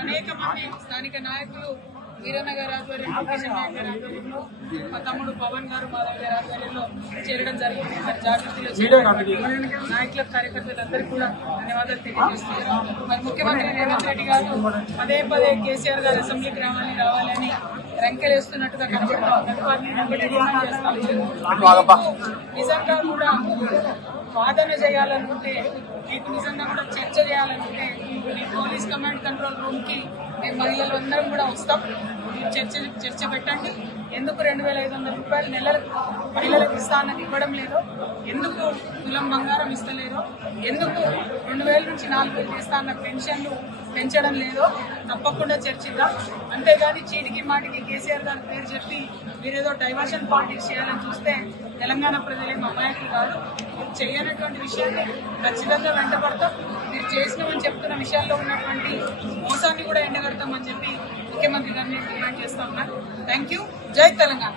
అనేక మంది స్థానిక నాయకులు వీరన్న గారి ఆధ్వర్యంలో, కిషన్ నాయక్ గారి ఆధ్వర్యంలో, మా తమ్ముడు పవన్ గారు మాధవ్ గారి ఆధ్వర్యంలో చేరడం జరిగింది. మరి జాగృతిలో నాయకుల కార్యకర్తలందరికీ కూడా ధన్యవాదాలు తెలియజేస్తున్నారు. మరి ముఖ్యమంత్రి రేవంత్ రెడ్డి గారు పదే పదే కేసీఆర్ గారు అసెంబ్లీకి రావాలని రంకెలేస్తున్నట్టుగా నిజంగా కూడా వాదన చేయాలనుకుంటే, మీకు నిజంగా కూడా చర్చ చేయాలనుకుంటే మీ పోలీస్ కమాండ్ కంట్రోల్ రూమ్ కి మేము మహిళలు అందరం కూడా వస్తాం. మీరు చర్చ పెట్టండి. ఎందుకు 2500 రూపాయలు నెలలకు మహిళలకు ఇస్తానని ఇవ్వడం లేదో, ఎందుకు తులం బంగారం ఇస్తలేదో, ఎందుకు 2000 నుంచి 4000 చేస్తాన్న పెన్షన్లు పెంచడం లేదో తప్పకుండా చర్చిద్దాం. అంతేగాని చీటికి మాటికి కేసీఆర్ గారి పేరు చెప్పి మీరేదో డైవర్షన్ పాలిటిక్స్ చేయాలని చూస్తే తెలంగాణ ప్రజలేం అమాయకులు కాదు. మీరు చేయనటువంటి విషయాన్ని ఖచ్చితంగా వెంటబడతాం. మీరు చేసినామని చెప్తున్న విషయాల్లో ఉన్నటువంటి మోసాన్ని కూడా ఎండగడతామని చెప్పి ముఖ్యమంత్రి గారిని డిమాండ్ చేస్తా ఉన్నారు. Thank you. జై తెలంగాణ.